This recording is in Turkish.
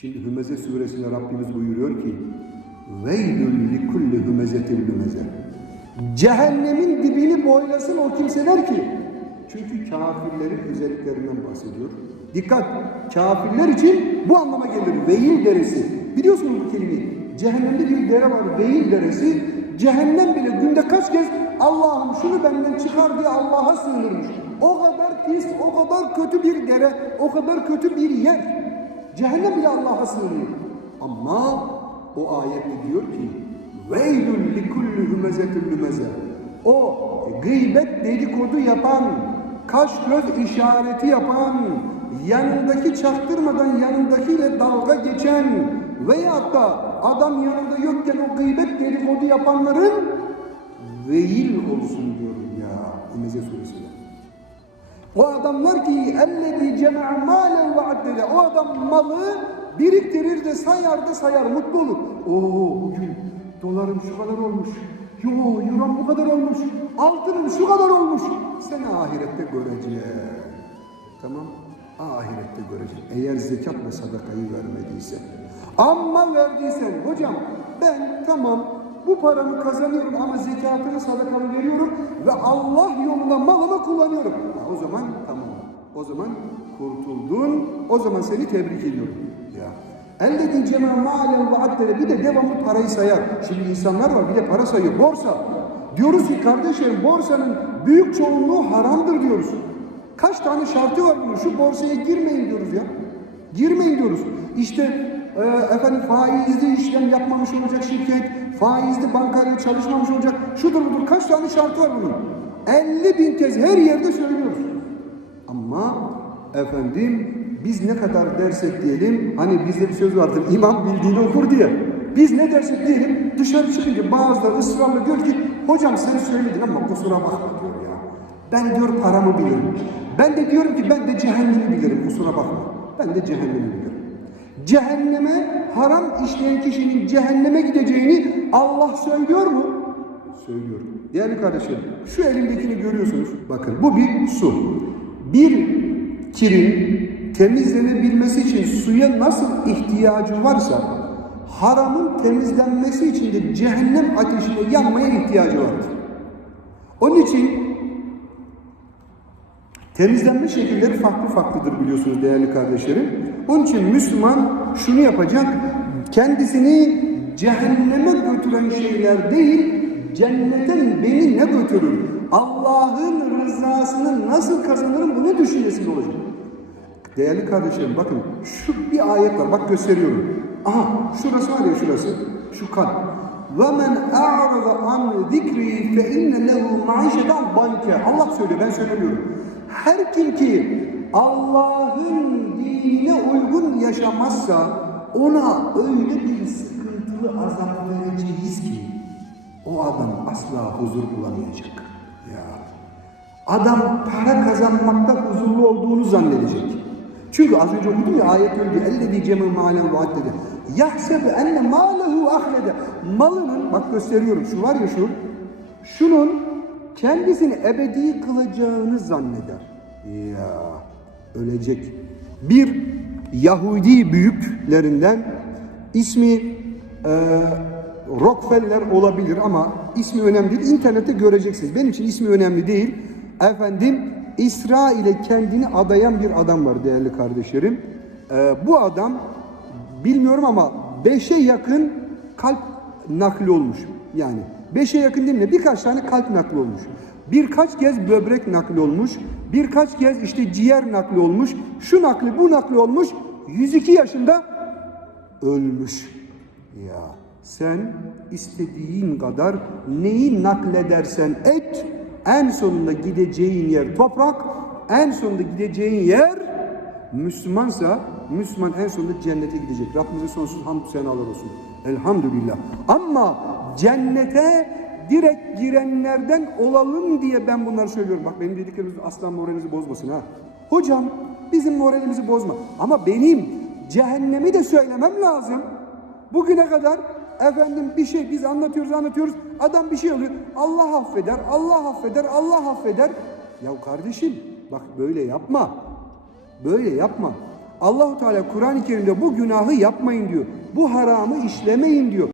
Şimdi Hümeze suresinde Rabbimiz buyuruyor ki Veylül likulli hümezetin lümeze Cehennemin dibini boylasın o kimseler ki çünkü kafirlerin özelliklerinden bahsediyor. Dikkat! Kafirler için bu anlama gelir. Veil deresi. Biliyorsunuz bu kelimeyi. Cehennemde bir dere var. Veil deresi. Cehennem bile günde kaç kez Allah'ım şunu benden çıkar diye Allah'a sığınırmış. O kadar pis, o kadar kötü bir dere, o kadar kötü bir yer. Cehennem bile Allah'a sığınıyor. Ama o ayette diyor ki Veylül likulli hümezetin lümeze O gıybet dedikodu yapan, kaş göz işareti yapan, yanındaki çaktırmadan yanındakiyle dalga geçen veyahut da adam yanında yokken o gıybet dedikodu yapanların veil olsun diyorum ya Hümeze suresinde. O adamlar ki ellezî cema'a mâlen ve addede. O adam malı biriktirir de sayar da sayar mutlu olur. Oo bugün dolarım şu kadar olmuş. Yo eurom bu kadar olmuş. Altınım şu kadar olmuş. Seni ahirette göreceğim. Tamam. Ahirette göreceğim. Eğer zekat ve sadakayı vermediysen. Ama verdiysen hocam ben tamam bu paramı kazanıyorum ama zekatını sadakamı veriyorum ve Allah yolunda malımı kullanıyorum. O zaman tamam. O zaman kurtuldun. O zaman seni tebrik ediyorum. Ya. Ellezî cema mâlen ve addele bir de devamlı parayı sayar. Şimdi insanlar var bir de para sayıyor. Borsa. Diyoruz ki kardeşlerim borsanın büyük çoğunluğu haramdır diyoruz. Kaç tane şartı var bunun? Şu borsaya girmeyin diyoruz ya. Girmeyin diyoruz. İşte e, efendim faizli işlem yapmamış olacak şirket, faizli bankayla çalışmamış olacak. Şudur budur. Kaç tane şartı var bunun? 50 bin kez her yerde söylüyoruz. Ama efendim biz ne kadar dersek diyelim hani bizde bir söz vardır imam bildiğini okur diye. Biz ne dersek diyelim dışarı çıkınca bazıları ısrarla diyor ki hocam sen söyledin ama kusura bakma diyor ya. Ben diyor paramı bilirim. Ben de diyorum ki ben de cehennemi bilirim kusura bakma. Ben de cehennemi bilirim. Cehenneme haram işleyen kişinin cehenneme gideceğini Allah söylüyor mu? Söylüyor. Değerli kardeşlerim şu elimdekini görüyorsunuz. Bakın bu bir su. Bir kirin temizlenebilmesi için suya nasıl ihtiyacı varsa haramın temizlenmesi için de cehennem ateşinde yanmaya ihtiyacı vardır. Onun için temizlenme şekilleri farklı farklıdır biliyorsunuz değerli kardeşlerim. Onun için Müslüman şunu yapacak, kendisini cehenneme götüren şeyler değil, cennetten beni ne götürür? Allah'ın rızasını nasıl kazanırım bunu düşüncesinde olacak. Değerli kardeşlerim bakın şu bir ayet var bak gösteriyorum. Aha şurası var ya şurası şu kalp. وَمَنْ اَعْرَضَ عَنْ ذِكْرِي فَاِنَّ لَهُ مَعِشَةً ضَنْكَ Allah söylüyor ben söylemiyorum. Her kim ki Allah'ın dinine uygun yaşamazsa ona öyle bir sıkıntılı azap vereceğiz ki o adam asla huzur bulamayacak. Adam para kazanmakta huzurlu olduğunu zannedecek. Çünkü az önce okudum ya ayet öyle ellezî cemel mâlen vaat dedi. Yahsebu enne mâlehu ahlede. Malının bak gösteriyorum şu var ya şu. Şunun kendisini ebedi kılacağını zanneder. Ya ölecek. Bir Yahudi büyüklerinden ismi e, Rockefeller olabilir ama ismi önemli değil. İnternette göreceksiniz. Benim için ismi önemli değil. Efendim İsrail'e kendini adayan bir adam var değerli kardeşlerim. Ee, bu adam bilmiyorum ama beşe yakın kalp nakli olmuş. Yani beşe yakın değil mi? Birkaç tane kalp nakli olmuş. Birkaç kez böbrek nakli olmuş. Birkaç kez işte ciğer nakli olmuş. Şu nakli bu nakli olmuş. 102 yaşında ölmüş. Ya sen istediğin kadar neyi nakledersen et en sonunda gideceğin yer toprak, en sonunda gideceğin yer Müslümansa Müslüman en sonunda cennete gidecek. Rabbimize sonsuz hamd senalar olsun. Elhamdülillah. Ama cennete direkt girenlerden olalım diye ben bunları söylüyorum. Bak benim dediklerimiz asla moralinizi bozmasın ha. Hocam bizim moralimizi bozma. Ama benim cehennemi de söylemem lazım. Bugüne kadar efendim bir şey biz anlatıyoruz anlatıyoruz. Adam bir şey oluyor. Allah affeder, Allah affeder, Allah affeder. Ya kardeşim bak böyle yapma. Böyle yapma. Allahu Teala Kur'an-ı Kerim'de bu günahı yapmayın diyor. Bu haramı işlemeyin diyor.